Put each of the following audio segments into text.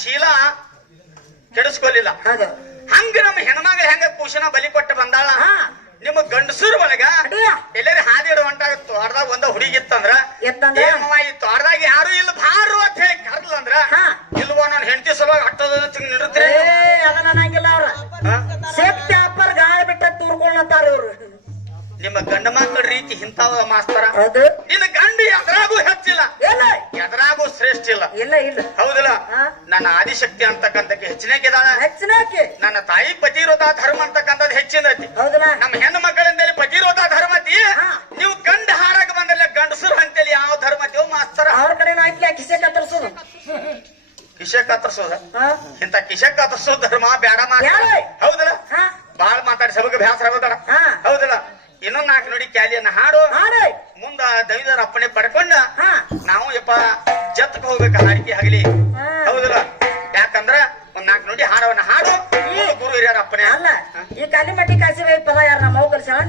ಶೀಲ ಕೆಡಿಸ್ಕೊಲಿಲ್ಲ. ಹಂಗ ನಮ್ಮ ಹೆಣ್ಮಗಳು ಹೆಂಗ ಕೂಸಿನ ಬಲಿ ಕೊಟ್ಟು ಬಂದಾಳ, ನಿಮ್ಮ ಗಂಡಸೂರ್ ಒಳಗ ಎಲ್ಲಾರ ಹಾದಿ ಇಡುವ ಹೊಂಟಾಗ ತೋಟದಾಗ ಒಂದ ಹುಡುಗಿತ್ತಂದ್ರ ಈ ತೋಟದಾಗ ಯಾರು ಇಲ್ಲ ಬಾರು ಅಂತ ಹೇಳಿ ಕರ್ದಲ್ಲ ಅಂದ್ರ ಇಲ್ವೋ ನಾನು ಹೆಂಡತಿ ಸಲುವಾಗಿ ಅಟ್ಟೋದ ನಿಡುತ್ತೆ. ಅದನ್ನಂಗಿಲ್ಲ ಅವ್ರ ಸೇಫ್ಟಿ ಆಪರ್ ಗಾಳಿ ಬಿಟ್ಟ ತೂರ್ಕೊಳ್ಳತಾರ ಇವ್ರು. ನಿಮ್ಮ ಗಂಡ ಮಕ್ಕಳ ರೀತಿ ಇಂಥವ ಮಾಸ್ತರ. ನಿನ್ನ ಗಂಡ ಎದ್ರಾಗೂ ಹೆಚ್ಚಿಲ್ಲ, ಎದ್ರಾಗೂ ಶ್ರೇಷ್ಠ ಇಲ್ಲ. ಹೌದಿಲ್ಲ? ನನ್ನ ಆದಿಶಕ್ತಿ ಅಂತಕ್ಕಂಥಕ್ಕೆ ಹೆಚ್ಚಿನಕ್ಕಿದಾಳ. ನನ್ನ ತಾಯಿ ಪತಿರೋಧ ಧರ್ಮ ಅಂತಕ್ಕಂಥದ್ದು ಹೆಚ್ಚಿನೈತಿ. ನಮ್ಮ ಹೆಣ್ಣು ಮಕ್ಕಳಿಂದ ಪತಿರೋಧ ಧರ್ಮ ಐತಿ. ನೀವು ಗಂಡ ಹಾರಾಗ ಬಂದ್ರಲ್ಲ ಗಂಡಸರು ಅಂತೇಳಿ ಯಾವ ಧರ್ಮ ಐತಿ ಮಾಸ್ತರ? ಅವ್ರ ಕಡೆ ಕಿಸೆ ಕತ್ತರಿಸೋದು, ಕಿಸೆ ಕತ್ತರಿಸೋದ ಇಂತ ಕಿಸೆ ಕತ್ತರಿಸೋ ಧರ್ಮ ಬೇಡ ಮಾಸ್ತರ. ಹೌದಲ್ಲ? ಬಾಳ ಮಾತಾಡಿ ಸಭೆಗೆ ಬ್ಯಾಸರ ಆಗೋದಾರ. ಹೌದಲ್ಲ? ಇನ್ನೊಂದ್ 4 ನುಡಿ ಕ್ಯಾಲಿಯನ್ನ ಹಾಡು ಮುಂದ ದೈವರ ಅಪ್ಪಣೆ ಪಡ್ಕೊಂಡ ನಾವು ಯಪ್ಪ ಜತ್ತಕ್ಕೆ ಹೋಗ್ಬೇಕ ಹಾಡಿಕೆ ಹಗಲಿ. ಹೌದಲ್ಲ? ಯಾಕಂದ್ರ ಒಂದ್ 4 ನುಡಿ ಹಾಡವನ್ನ ಹಾಡು ಗುರು ಹಿರಿಯರ ಅಪ್ಪಣೆ ಅಲ್ಲ. ಈ ಕಾಲಿಮಟ್ಟಿ ಕಾಸಿ ಪದ ಯಾರ ನಮ್ಮ ಕಲ್ಸಾಳ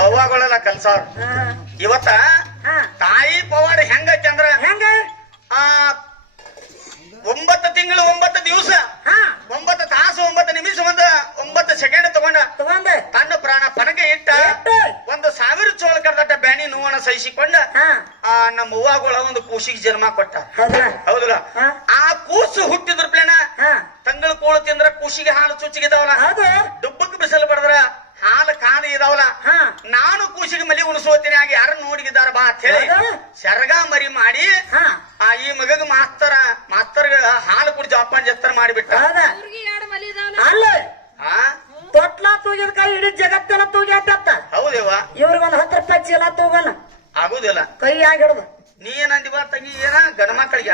ಪವ್ವಾಗಳೆಲ್ಲ ಕಲ್ಸಾರ. ಇವತ್ತ ತಾಯಿ ಪವಾಡ ಹೆಂಗೈತಿ ಅಂದ್ರ ಹೆಂಗ 9 ತಿಂಗಳು 9 ದಿವಸ 9 ತಾಸು 9 ನಿಮಿಷ 9 ಸೆಕೆಂಡ್ ತಗೊಂಡ ತನ್ನ ಪ್ರಾಣ ಪನಕೆ ಇಟ್ಟ 1000 ಚೋಳ ಕರ್ದಟ್ಟ ಬ್ಯಾನಿ ನೋವನ್ನ ಸಹಿಸಿಕೊಂಡ ನಮ್ಮ ಅವ್ವಾಗಳ ಒಂದು ಕೂಸಿಗೆ ಜನ್ಮ ಕೊಟ್ಟ. ಹೌದಲ್ಲ? ಆ ಕೂಸು ಹುಟ್ಟಿದ್ರ ಪ್ಲೇನ ತಂಗಳು ಕೋಳು ತಿಂದ್ರ ಕೂಸಿಗೆ ಹಾಲು ಚುಚ್ಚಿಗಿದಾವಲ್ಲ, ಡುಬ್ಬಕ್ಕೆ ಬಿಸಿಲು ಬಡದ್ರ ಹಾಲು ಕಾಲು ಇದಾವಲ್ಲ, ನಾನು ಕೂಸಿಗೆ ಮಲಿ ಉಣಿಸೋತೀನಿ ಆಗಿ ಯಾರನ್ನ ನೋಡಿಗಿದಾರ ಬಾ ಅಂತ ಹೇಳಿ ಸೆರಗ ಮರಿ ಮಾಡಿ ಈ ಮಗಗ ಮಾಸ್ತರ್ ಹಾಲು ಕುಡಿದು ಅಪ್ಪನ ಜಸ್ತರ ಮಾಡಿಬಿಟ್ಟ. ತೊಟ್ಲ ತೂಗಿದ ಕೈ ಇಡೀ ಜಗತ್ತನ್ನ ತೂಗ್ಯಾಟ. ಹೌದೇವ? ಇವ್ರಿಗೊಂದು 10 ರೂಪಾಯಿ ಚೀಲ ತೂಗನ ಆಗುದಿಲ್ಲ. ಕೈ ಆಗಿಡದು. ನೀ ಏನಂದಿವ ತಂಗಿ? ಏನ ಗಂಡ ಮಕ್ಕಳಿಗೆ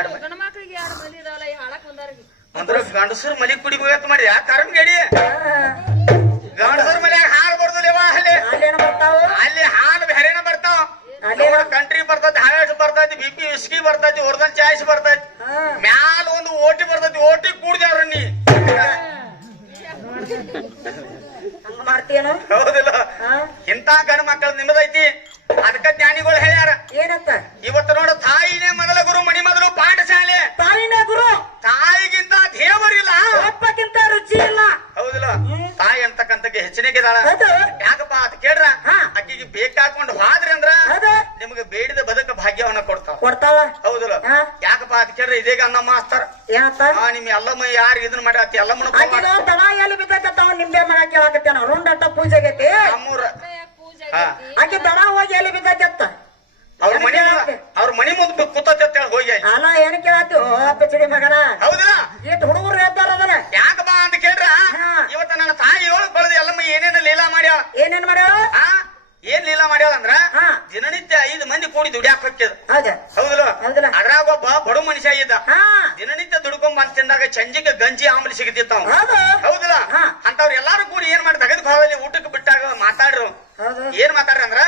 ಅಂದ್ರ ಗಂಡಸರು ಮಲಿ ಕುಡಿ ಹೋಗತ್ ಮಾಡಿ ಯಾಕೆ ಕಾರಣ ಗಡಿ ಗಂಡಸರ ಮಲ್ಯಾಗ ಹಾಲು ಬರ್ದಲೇವ? ಅಲ್ಲಿ ಹಾಲು ಬೇರೆನ ಬರ್ತಾವ, ಕಂಟ್ರಿ ಬರ್ತೈತಿ, ಹಾವೇಸ್ ಬರ್ತೈತಿ, ಬಿಪಿ ವಿಸ್ಕಿ ಬರ್ತೈತಿ, ಒರ್ದನ್ ಚಾಯ್ಸ್ ಬರ್ತೈತಿ, ಮ್ಯಾಲ ಒಂದು ಓಟಿ ಬರ್ತೈತಿ. ಓಟಿ ಕೂಡ್ದೇವ್ರ ನೀ ಮಾಡ್ತೀಯನು? ಹೌದಿಲ್ಲ? ಇಂತ ಗಂಡ ಮಕ್ಕಳ ನಿಮ್ಮದೈತಿ. ಅದಕ್ಕ ಜ್ಞಾನಿಗಳು ಹೇಳ್ಯಾರ ಏನಂತ? ಇವತ್ತು ನೋಡು, ತಾಯಿನೇ ಮೊದಲ ಗುರು, ಮಣಿ ಮೊದಲು ಪಾಠಶಾಲೆ. ತಾಯಿನೇ ಗುರು, ತಾಯಿಗಿಂತ ದೇವರಿಲ್ಲ, ಅಪ್ಪಕ್ಕಿಂತ ರುಚಿ ಇಲ್ಲ. ಹೌದಿಲ್ಲ? ತಾಯಿ ಅಂತಕ್ಕಂಥಕ್ಕೆ ಹೆಚ್ಚಿನಗಿದಾಳ. ಯಾಕಪ್ಪ ಅದ್ ಕೇಳ್ರ, ಅಕ್ಕಿಗೆ ಬೇಕಾಕೊಂಡು ಹೋದ್ರಿ ಅಂದ್ರ ನಿಮ್ಗೆ ಬೇಡಿದ ಬದುಕ ಭಾಗ್ಯವನ್ನ ಕೊಡ್ತಾವ. ಹೌದಿಲ್ಲ? ಯಾಕಪ್ಪ ಅದ್ ಕೇಳ್ರ, ಇದೇಗ ಅನ್ನ ಮಾಸ್ತರ ಏನಂತ? ನಿಮ್ ಎಲ್ಲಮ್ಮ ಯಾರು ಇದನ್ನ ಮಾಡತ್ತಿ ಎಲ್ಲಮ್ಮನ ದನ ಎಲ್ಲಿ ಬಿದ್ದೈತ ನಿಂಬೆ ಮಾಡಕ್ಕೆ ಆಗತ್ತೆ. ನಾವು ರುಂಡಟ್ಟ ಪೂಜೆ ಆಗೈತಿ ನಮ್ಮೂರ ಆಕೆ ದನ ಹೋಗಿ ಎಲ್ಲಿ ಬಿದ್ದೈತ ಅವ್ರ ಮನಿ ಮುಂದೆ ಕೂತೈತೆ ಅಂತ ಹೇಳಿ ಹೋಗಿ ಅಲ್ಲ ಏನ್ ಕೇಳತ್ತು ಪೆಚಡಿ ಮಗನ? ಹೌದಿಲ್ಲ? ಎಷ್ಟು ಹುಡುಗರು ಹೇಳ್ತಾರ ಅದನ್ನ. ಯಾಕಪ್ಪ ಅಂತ ಕೇಳ್ರ, ಇವತ್ತ ನನ್ನ ತಾಯಿ ಒಳಗ್ ಬಳದ ಎಲ್ಲಮ್ಮ ಏನೇನು ಲೀಲಾ ಮಾಡ್ಯಾಳ. ಏನೇನ್ ಮಾಡ್ಯಾಳ? ಏನ್ ಲೀಲಾ ಮಾಡ್ಯಾಳ ಅಂದ್ರ ದಿನನಿತ್ಯ 5 ಮಂದಿ ಕೂಡಿ ದುಡಿಯಾಕ ಹೋಗ್ಯದ. ಹೌದಿಲ್ಲ? ಅದ್ರಾಗ ಒಬ್ಬ ಬಡು ಮನುಷ್ಯ ಇದ್ದ. ದಿನನಿತ್ಯ ದುಡ್ಕೊಂಡ್ ಬಂದ್ ತಿಂದಾಗ ಚಂಜಿಗೆ ಗಂಜಿ ಆಂಬಲಿ ಸಿಗತಿತ್ತ. ಹೌದಿಲ್ಲ? ಅಂತವ್ರ ಎಲ್ಲಾರು ಕೂಡಿ ಏನ್ ಮಾಡಿ ತೆಗೆದು ಭಾವದಲ್ಲಿ ಊಟಕ್ಕೆ ಬಿಟ್ಟಾಗ ಮಾತಾಡ್ರು. ಏನ್ ಮಾತಾಡ್ರಿ ಅಂದ್ರ,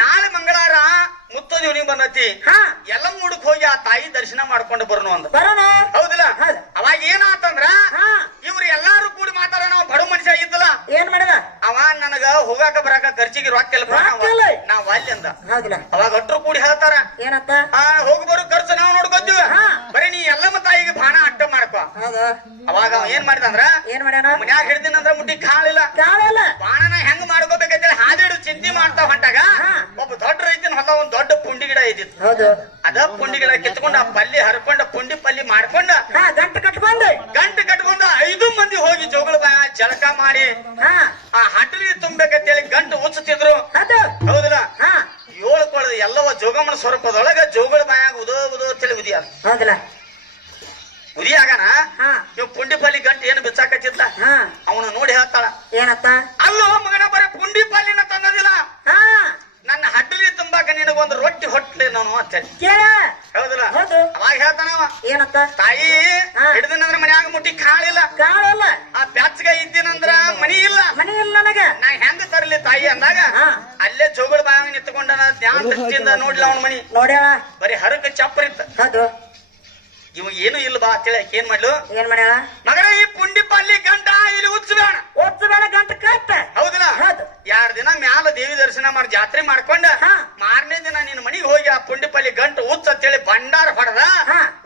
ನಾಳೆ ಮಂಗಳವಾರ ಮುತ್ತೋದಿ ಹುಣ್ಣಿಮೆ ಬಂದತಿ, ಎಲ್ಲ ಮುಡಕ್ ಹೋಗಿ ಆ ತಾಯಿ ದರ್ಶನ ಮಾಡ್ಕೊಂಡು ಬರೋಣ ಅಂದ. ಹೌದಿಲ್ಲ? ಅವಾಗ ಏನಾತಂದ್ರ ಇವ್ರು ಎಲ್ಲಾರು ಕೂಡಿ ಮಾತಾಡ. ನಾವು ಬಡು ಮನುಷ್ಯ ಇದ್ದಲ್ಲ, ಏನ್ ಮಾಡಿದ ಅವ ನನಗ ಹೋಗಾಕ ಬರಾಕ ಖರ್ಚಿಗೆ ರೊಕ್ಕ ನಾವ್ ಅಲ್ಲಿ ಅಂದ. ಅವಾಗ ಒಟ್ರು ಕೂಡಿ ಹೇಳ್ತಾರ, ಏನಂತ? ಹೋಗಿ ಬರೋ ಖರ್ಚು ನಾವ್ ನೋಡ್ಕೊತೀವಿ, ಬರೀ ನೀ ಎಲ್ಲಮ್ಮ ತಾಯಿಗೆ ಬಾಣ ಅಡ್ಡ ಮಾಡ್ಕೊ. ಅವಾಗ ಏನ್ ಮಾಡಿದ ಅಂದ್ರ, ಏನ್ ಮಾಡ್ಯಾನ? ಮನ್ಯಾಗ ಹಿಡ್ದಿನಂದ್ರ ಮುಟ್ಟಿ ಕಾಳಿಲ್ಲ, ಬಾಣನ ಹೆಂಗ್ ಮಾಡ್ಕೋಬೇಕಂತೇಳಿ ಹಾದಿಡು ಚಿಂತೆ ಮಾಡ್ತಾ ಹೊಂಟಾಗ ಒಬ್ಬ ದೊಡ್ಡ ರೈತನ ಹೊಲ ಒಂದ್ ದೊಡ್ಡ ಪುಂಡಿ ಗಿಡ ಇದ್ದಿತ್ತು. ಅದ ಪುಂಡಿ ಗಿಡ ಕಿತ್ಕೊಂಡ ಪಲ್ಲಿ ಹರ್ಕೊಂಡ ಪುಂಡಿ ಪಲ್ಲಿ ಮಾಡ್ಕೊಂಡ ಗಂಟು ಕಟ್ಕೊಂಡು 5 ಮಂದಿ ಹೋಗಿ ಜೋಗಳ ಜಳಕ ಮಾಡಿ ಆ ಹಟ್ಟಲಿಗೆ ತುಂಬೇಕಂತೇಳಿ ಗಂಟು ಉಚ್ಚುತ್ತಿದ್ರು. ಹೌದಿಲ್ಲ? 7 ಕೊಳದ ಎಲ್ಲವ ಜೋಗಮ್ಮನ ಸ್ವರೂಪದೊಳಗ ಜೋಗಳ ಬಾಯಾಗ ಉದೋ ಉದೋ ತಿಳಿ ಉದಿಯಾದ. ಉದಿಯಾಗನ ಇವ್ ಪುಂಡಿ ಪಲ್ಲಿ ಗಂಟು ಏನು ಬಿಚ್ಚಾಕತ್ತಿದ್ಲ, ಅವನು ನೋಡಿ ಹೇಳ್ತಾಳ, ಏನತ್ತ? ಅಲ್ಲೋ ಮಗನ ಬರೀ ಪುಂಡಿ ಪಲ್ಲಿನ ತಂದದಿಲ್ಲ, ನನ್ನ ಹಡ್ಲಿ ತುಂಬಾಕ ನಿನಗೊಂದು ರೊಟ್ಟಿ ಹೊಟ್ಲಿ ನಾನು ಅಂತ ಹೇಳಿ. ಹೌದಿಲ್ಲ? ಅವಾಗ ಹೇಳ್ತಾನವ, ಏನತ್ತ? ತಾಯಿ ಹಿಡಿದಿನಂದ್ರ ಮನ್ಯಾಗ ಮುಟ್ಟಿ ಕಾಳಿಲ್ಲ, ಆ ಬ್ಯಾಚ್ಗ ಇದ್ದೀನಂದ್ರ ಮನಿ ಇಲ್ಲ ನನಗ, ನಾ ಹೆಂಗ ತರ್ಲಿ ತಾಯಿ ಅಂದಾಗ ಅಲ್ಲೇ ಜೋಗಳ ಬಾಯಾಗ ನಿಂತ್ಕೊಂಡ ಧ್ಯಾನ ದೃಷ್ಟಿಯಿಂದ ನೋಡ್ಲ ಅವನ ಮನಿ ನೋಡ್ಯಾಳ, ಬರೀ ಹರಕ ಚಪ್ಪರಿತ್ತ. ಇವಾಗ ಏನು ಇಲ್ಲ ಬಾ ಅಂತೇಳಿ ಏನ್ ಮಾಡ್ಲು, ಏನ್ ಮಾಡ್ಯಾಳ? ಮಗನ ಈ ಪುಂಡಿ ಪಲ್ಲಿ ಗಂಟ ಇಲ್ಲಿ ಉಚ್ಚಬೇಡ ಒಚ್ಚಬೇಡ ಗಂಟ ಕಟ್ಟ ಹೌದಲ್ಲ ಹೌದು 2 ದಿನ ಮ್ಯಾಲ ದೇವಿ ದರ್ಶನ ಮಾಡಿ ಜಾತ್ರೆ ಮಾಡ್ಕೊಂಡ ಮಾರನೇ ದಿನ ನಿನ್ನ ಮನಿಗೆ ಹೋಗಿ ಆ ಪುಂಡಿಪಲ್ಲಿ ಗಂಟು ಉಚ್ಚ ಅಂತೇಳಿ ಭಂಡಾರ ಹೊಡೆದ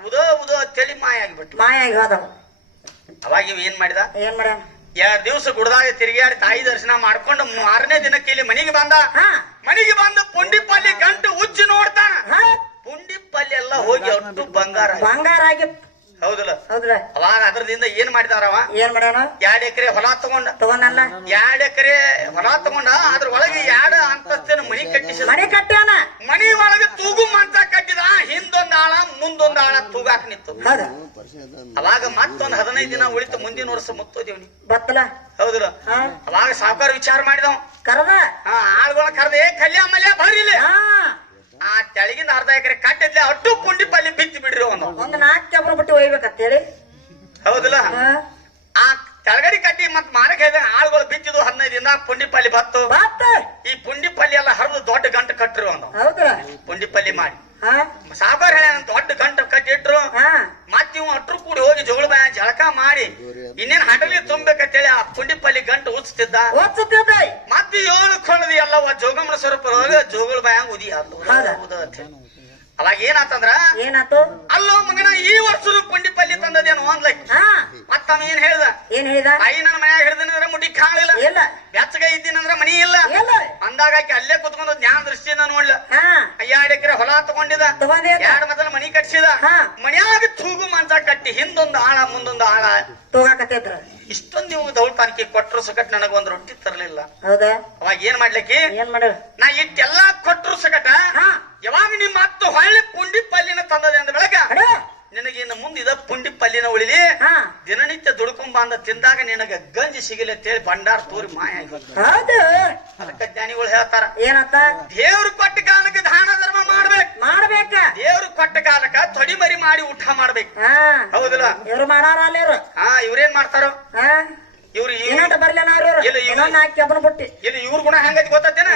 ಉದೋ ಅಂತೇಳಿ ಮಾಯ ಆಗಿಬಿಟ್ಟು ಮಾಯ ಆಗಿ ಹೋದವ. ಅವಾಗ ಇವ್ ಏನ್ ಮಾಡಿದ ಏನ್ ಮಾಡ್ಯಾನ 2 ದಿವಸ ಗುಡ್ದಾಗ ತಿರುಗಾಡಿ ತಾಯಿ ದರ್ಶನ ಮಾಡ್ಕೊಂಡು 6ನೇ ದಿನಕ್ಕೆ ಇಲ್ಲಿ ಮನಿಗೆ ಬಂದ ಮನಿಗೆ ಬಂದು ಪುಂಡಿಪಲ್ಲಿ ಗಂಟು ಉಚ್ಚಿ ನೋಡ್ತಾನ ಪುಂಡಿಪಲ್ಲಿ ಎಲ್ಲ ಹೋಗಿ ಅಷ್ಟು ಬಂಗಾರ ಬಂಗಾರ ಆಗಿ ಹೌದಲ್ಲ ಹೌದಲ್ಲ ಅವಾಗ ಅದ್ರದಿಂದ ಏನ್ ಮಾಡಿದಾರವ ಏನ್ ಮಾಡ್ಯಾನ 2 ಎಕರೆ ಹೊಲ ತಗೊಂಡ ತಗೊಂಡಲ್ಲ 2 ಎಕರೆ ಹೊಲ ತಗೊಂಡ ಅದ್ರ ಒಳಗೆ 2 ಅಂತಸ್ತಿನ ಮನಿ ಕಟ್ಟಿಸಿದ ಮನೆ ಕಟ್ಟ್ಯಾನ ಮನಿ ಒಳಗೆ ತೂಗು ಮಂಚ ಕಟ್ಟಿದ ಹಿಂದೊಂದ್ ಆಳ ಮುಂದೊಂದ್ ಆಳ ತೂಗಾಕ ನಿಂತು ಹೌದ ಅವಾಗ ಮತ್ತೊಂದ್ 15 ದಿನ ಉಳಿತು ಮುಂದಿನ ವರ್ಷ ಮುತ್ತೋದೇವ್ನಿ ಬತ್ತಲ ಹೌದಲ್ಲ ಅವಾಗ ಸಾವುಕಾರ ವಿಚಾರ ಮಾಡಿದವ್ ಕರದ ಆಳ್ಗಳ ಕರ್ದೆ ಕಲ್ಯಾ ಮಲ್ಯ ಬರಿಲಿ ಆ ತೆಳಗಿಂದ 1/2 ಎಕರೆ ಕಟ್ಟಿದ್ಲೆ ಅಟ್ಟು ಪುಂಡಿಪಲ್ಲಿ ಬಿತ್ತಿ ಬಿಡ್ರಿ ಒಂದು 4 ಕೆಬ್ರ ಬಿಟ್ಟು ಒಯ್ಬೇಕಂತೇಳಿ ಹೌದಲ್ಲ ಆ ತೆಳಗಡಿ ಕಟ್ಟಿ ಮತ್ ಮಾರಕ್ ಹೇಳಿದ ಆಳುಗಳು ಬಿತ್ತಿದ್ದು 15 ದಿನ ಪುಂಡಿಪಲ್ಲಿ ಬತ್ತು ಈ ಪುಂಡಿಪಲ್ಲಿ ಎಲ್ಲ ಹರಿದು ದೊಡ್ಡ ಗಂಟು ಕಟ್ಟಿರು ಒಂದು ಹೌದ್ರ ಪುಂಡಿಪಲ್ಲಿ ಮಾಡಿ ಸಾವುಕಾರ ಹೇಳ ದೊಡ್ಡ ಗಂಟು ಕಟ್ಟಿಟ್ರು ಮತ್ ಇವ್ ಅಟ್ರು ಕೂಡಿ ಹೋಗಿ ಜೋಗಳ ಬಾಯ ಜಳಕ ಮಾಡಿ ಇನ್ನೇನ್ ಹಡಲಿ ತುಂಬೇಕಂತೇಳಿ ಆ ಪುಂಡಿಪಲ್ಲಿ ಗಂಟು ಉಚ್ತಿದ್ದ ಮತ್ತೆ 7 ಕೊಳ್ಳದ ಎಲ್ಲ ಜೋಗಮ್ಮನ ಸ್ವರೂಪ ಜೋಗಳ ಬಾಯ ಉದಿ ಅವಾಗ ಏನಾತಂದ್ರ ಅಲ್ಲೋ ಮಗನ ಈ ವರ್ಷದ ಪುಂಡಿಪಲ್ಲಿ ತಂದದೇನು ಒಂದ್ಲೈಕ್ ಮತ್ತ ಅವ ಏನ್ ಹೇಳ್ದ ತಾಯಿ ನನ್ನ ಮನ್ಯಾಗ ಹಿಡ್ದಿನಂದ್ರ ಮುಟ್ಟಿ ಕಾಣಿಲ್ಲ ಬೆಚ್ಚಗ ಇದ್ದೀನಂದ್ರ ಮನಿ ಇಲ್ಲ ಅಂದಾಗ ಆಕಿ ಅಲ್ಲೇ ಕುತ್ಕೊಂಡು ಜ್ಞಾನ ದೃಷ್ಟಿಯಿಂದ ನೋಡ್ಲ 2 ಎಕರೆ ಹೊಲ ತಗೊಂಡಿದ 2 ಮೊದಲ ಮನಿ ಕಟ್ಸಿದ ಮನ್ಯಾಗ ತೂಗು ಮಂಚ ಕಟ್ಟಿ ಹಿಂದೊಂದು ಆಳ ಮುಂದೊಂದು ಆಳ ತೂಗಾಕತ್ತೈತ್ರ ಇಷ್ಟೊಂದು ನೀವು ದೌಳ್ತಾನಿಕೆ ಕೊಟ್ರು ಸಕಟ್ ನನಗೊಂದು ರೊಟ್ಟಿ ತರಲಿಲ್ಲ ಹೌದಾ ಅವಾಗ ಏನ್ ಮಾಡ್ಲಿಕ್ಕೆ ಏನ್ ಮಾಡ ನಾ ಇಟ್ಟೆಲ್ಲಾ ಕೊಟ್ರು ಸಕಟ ಯಾವಾಗ ನಿಮ್ಮ ಹತ್ತು ಹೊಳ್ಳಿ ಪುಂಡಿಪಲ್ಲಿನ ತಂದದೆ ಅಂದ ಬೆಳಗ ನಿನಗೆ ಇನ್ನು ಮುಂದೆ ಇದ ಪುಂಡಿಪಲ್ಲಿನ ಉಳಿಲಿ ದಿನನಿತ್ಯ ದುಡ್ಕೊಂಡ್ ಬಂದ ತಿಂದಾಗ ನಿನಗ ಗಂಜಿ ಸಿಗಲಿ ಅಂತೇಳಿ ಭಂಡಾರ ತೋರಿ ಮಾಯ ಅದಕ್ಕೆ ಜ್ಞಾನಿಗಳು ಹೇಳ್ತಾರ ಏನಂತ ದೇವ್ರು ಕೊಟ್ಟ ಕಾಲಕ್ಕೆ ದಾನ ಧರ್ಮ ಮಾಡ್ಬೇಕ ದೇವ್ರು ಕೊಟ್ಟ ಕಾಲಕ್ಕ ತೊಡಿ ಮರಿ ಮಾಡಿ ಊಟ ಮಾಡ್ಬೇಕು ಹೌದಲ್ಲ ಇವ್ರು ಮಾಡಾರ ಇವ್ರೇನ್ ಮಾಡ್ತಾರೋ ಇವ್ರು ಇಲ್ಲಿ ಇವ್ರ ಗುಣ ಹೆಂಗೈತಿ ಗೊತ್ತೇನ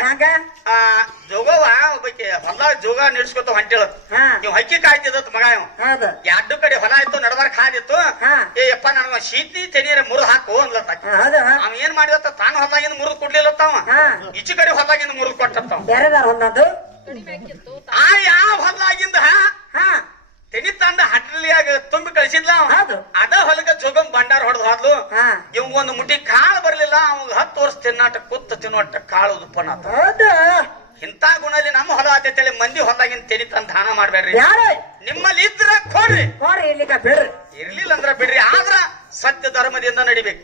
ಜೋಗವ ಒಬ್ಬಕ್ಕೆ ಹೊಲ ಜೋಗ ನಡೆಸ್ಕೊತ ಹೊಂಟಿಳ ನೀವು ಹಕ್ಕಿ ಕಾಯ್ತಿದತ್ ಮಗ ಇವ್ 2 ಕಡೆ ಹೊಲ ಇತ್ತು ನಡಬಾರ್ಕ್ ಹಾದಿತ್ತು ಏಪ್ಪ ನನಗ ಶೀತಿ ತೆನೀರ ಮುರಿದ್ ಹಾಕು ಅನ್ಲತ್ತ ಅವ್ ಏನ್ ಮಾಡಿದತ್ತ ತಾನು ಹೊಲಾಗಿಂದ ಮುರಿದ್ ಕೊಡ್ಲಿಲ್ಲತ್ತಾವ ಈಚೆ ಕಡೆ ಹೊಲಾಗಿಂದ ಮುರಿದ್ ಕೊಟ್ಟತ್ತಾವ ಆ ಯಾವ ಹೊಲಾಗಿಂದ ತೆನಿ ತಂದ ಹಟ್ಟಲಿಯಾಗ ತುಂಬಿ ಕಳಿಸಿದ್ಲ ಅದ ಹೊಲಗ ಜೋಗಂ ಭಂಡಾರ ಹೊಡೆದ್ ಹೋದ್ಲು ಇವ್ ಒಂದು ಮುಟ್ಟಿ ಕಾಳು ಬರ್ಲಿಲ್ಲ ಅವಾಗ 10 ವರ್ಷ ತಿನ್ನಾಟ ಕೂತ ತಿನ್ನೋಟ ಕಾಳು ಉತ್ಪನ್ನ ಇಂತ ಗುಣಲ್ಲಿ ನಮ್ಮ ಹೊಲ ಆತೇಳಿ ಮಂದಿ ಹೊಲಾಗಿನ ತೆನಿ ತಂದ ದಾನ ಮಾಡ್ಬೇಡ್ರಿ ನಿಮ್ಮಲ್ಲಿ ಇದ್ರ ಕೊಡ್ರಿ ಇರ್ಲಿಲ್ಲ ಅಂದ್ರ ಬಿಡ್ರಿ ಆದ್ರ ಸತ್ಯ ಧರ್ಮದಿಂದ ನಡಿಬೇಕು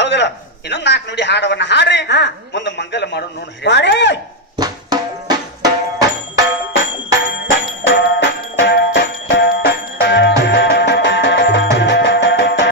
ಹೌದಲ್ಲ ಇನ್ನೊಂದ್ 4 ನುಡಿ ಹಾಡವನ್ನ ಹಾಡ್ರಿ ಮುಂದೆ ಮಂಗಲ ಮಾಡೋ ನೋಡಿ